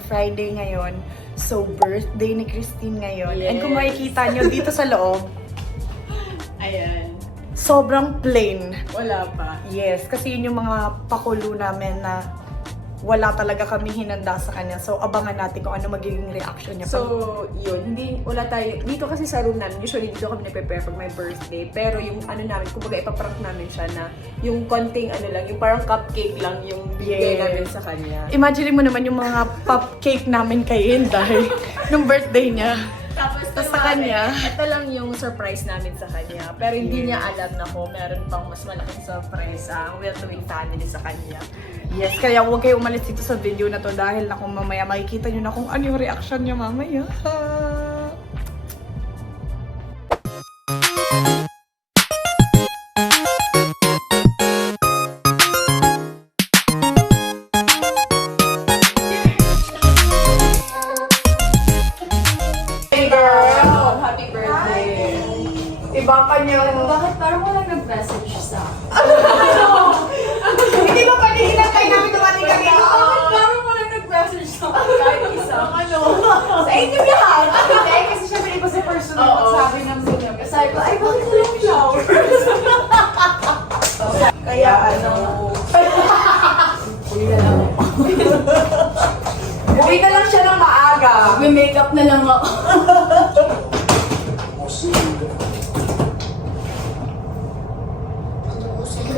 Friday ngayon. So, birthday ni Christine ngayon. And kung Yes. makikita nyo dito sa loob, Ayan. sobrang plain. Wala pa. Yes, kasi yun yung mga pakulo namin na wala talaga kami hinanda sa kanya. So, abangan natin kung ano magiging reaction niya. So, yun. Hindi, wala tayo. Dito kasi sa room namin, usually dito kami nagpe-prepare for my birthday. Pero yung ano namin, kumbaga ipaprank namin siya na yung konting ano lang, yung parang cupcake lang yung bigay Yes. namin sa kanya. Imagine mo naman yung mga cupcake namin kay Inday nung birthday niya. Tapos sa kanya. Ito lang yung surprise namin sa kanya. Pero hindi niya alam na ko, meron pang mas malaking surprise ang Will to family sa kanya. Yes, kaya huwag kayo umalis dito sa video na to dahil na kung mamaya makikita nyo na kung ano yung reaction niya mamaya. Iba pa niyo. Bakit parang walang nag-message sa Hindi ba kanina kayo namin dumating kanina? Bakit parang walang nag-message sa kahit isa? Ano? Sa inyo yan! Hindi, kasi syempre iba sa personal Oo. magsabi ng mga. Sabi ko, ay bakit walang flowers? Kaya ano... Uwi na lang siya ng maaga. May makeup na lang ako.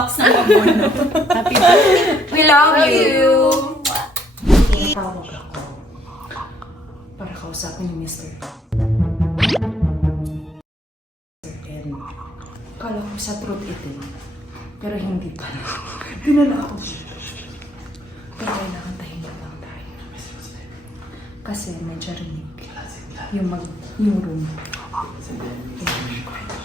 box ng abono. Happy birthday! We love you! Tawag ako para kausapin ni Mr. N. Kala ko sa truth ito. Pero hindi pa. Dinala ako dito. Pero kailangan tahimik lang tayo. Kasi medyo rinig. Yung, mag, yung room. Umiyak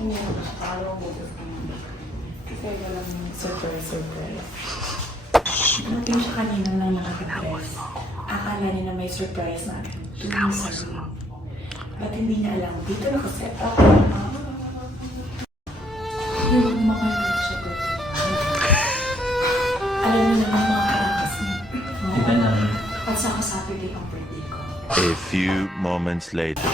Umiyak na siya. Parang mo Kasi walang surprise, surprise. Dumating siya kanina lang nakaka-dress. Akala niya na may surprise na agad. Doon sa room. Ba't hindi niya alam? Dito nakaset up. Hindi mo kumakain siya doon. Alam niyo naman mga karakas niya. Ba At saka Saturday ang birthday ko. A few moments later.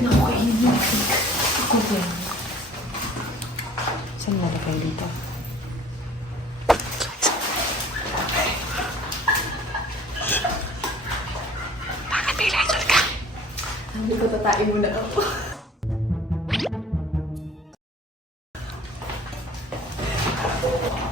Na ako kainin. Ako din. Saan nalagay dito? Bakit may lighter ka? Sabi ko, tatain mo na ako. Pinapagaling na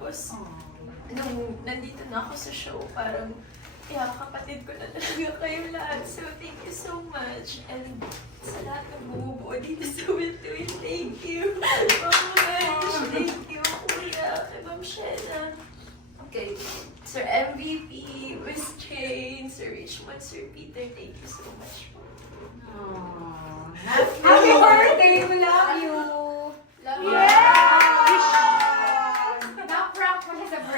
Tapos, nung nandito na ako sa show, parang, yeah, kapatid ko na talaga kayo lahat. So, thank you so much. And sa lahat ng bumubuo dito sa Will to Win, thank you. Mama Mensch, thank you. Kuya, kay Ma'am Shena. Okay, Sir MVP, Miss Jane, Sir Richmond, Sir Peter, thank you so much po. Happy birthday! We love you. Love you. Na-prank mo siya sa birthday niya. Bakit pagpasok ko dun walang flower? Wala akong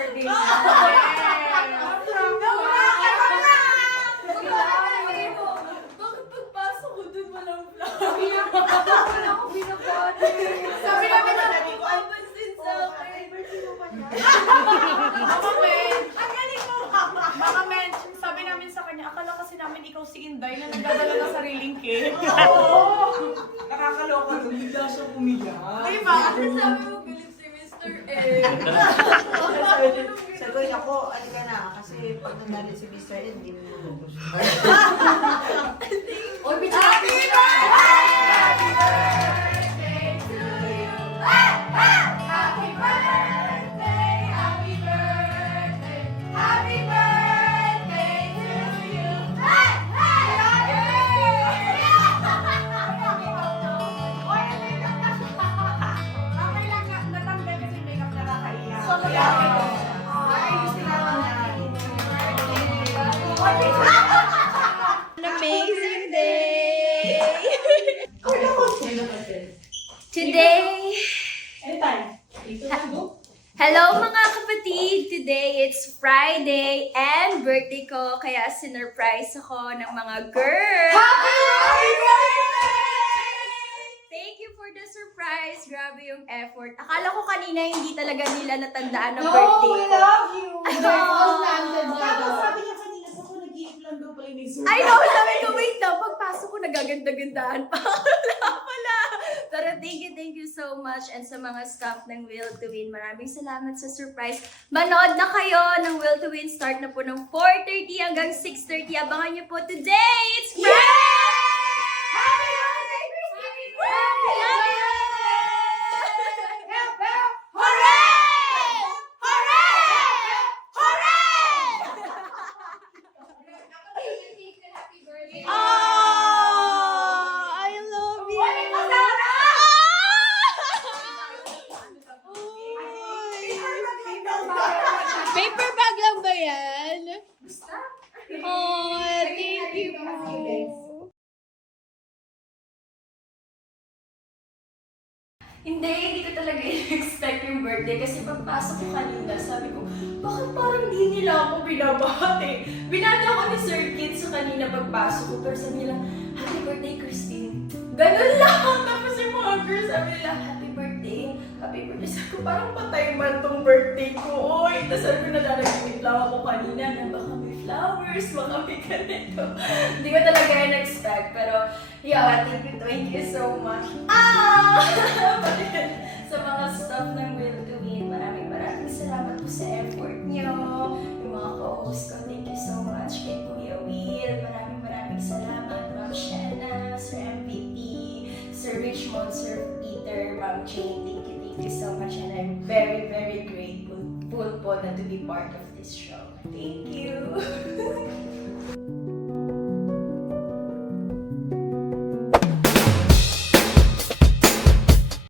binabati. Sabi namin na ko pansin sa akin. Mama Men, ang galing mo, Mama. Mama Men, sabi namin sa kanya, akala kasi namin ikaw si Inday na nagdadala ng sariling cake. Nakakaloka doon. Bigla siyang umiyak. Di ba? Ano sabi mo, galit si Mr. M. Ko, ako, ano ka na, kasi pag nanalit si Mr. Ed, hindi mo picture Happy Happy birthday Today, Hello mga kapatid! Today it's Friday and birthday ko kaya sinurprise ako ng mga girls! Thank you for the surprise! Grabe yung effort. Akala ko kanina hindi talaga nila natandaan ang birthday ko. you! Tapos sabi niya kanina, sa ko nag-iip lang daw pala ni I know, sabi ko, wait na, pagpasok ko, nagaganda-gandahan pa. Wala pala. Pero thank you, thank you so much. And sa mga staff ng Will to Win, maraming salamat sa surprise. Manood na kayo ng Will to Win. Start na po ng 4.30 hanggang 6.30. Abangan niyo po today. It's Friday! Happy birthday, Christine! Love you! Hooray! Hooray! Hooray! Oh, I love you. Paper bag lang ba yan? Oh, thank you po. Hindi, hindi in-expect yung birthday kasi pagpasok ko kanina, sabi ko, bakit parang di nila ako binabati? Binati ako ni Sir Kit sa kanina pagpasok ko, pero sabi nila, Happy birthday, Christine. Ganun lang. Tapos yung mga girls, sabi nila, Happy birthday. Happy birthday. Sabi ko, parang patay man tong birthday ko. Oy! Tapos sabi ko, nalalagimit lang ako kanina na baka may flowers, baka may ganito. Hindi ko talaga in-expect, pero yeah, thank you, thank you so much. Ah! Sa mga staff ng to Win, maraming maraming salamat po sa effort niyo. Yung mga co-host ko, thank you so much. Kay Kuya Will, maraming maraming salamat. Ma'am Shanna, Sir MVP, Sir Richmond, Sir Peter, Ma'am Jane, thank you, thank you so much. And I'm very, very grateful po na to be part of this show. Thank you.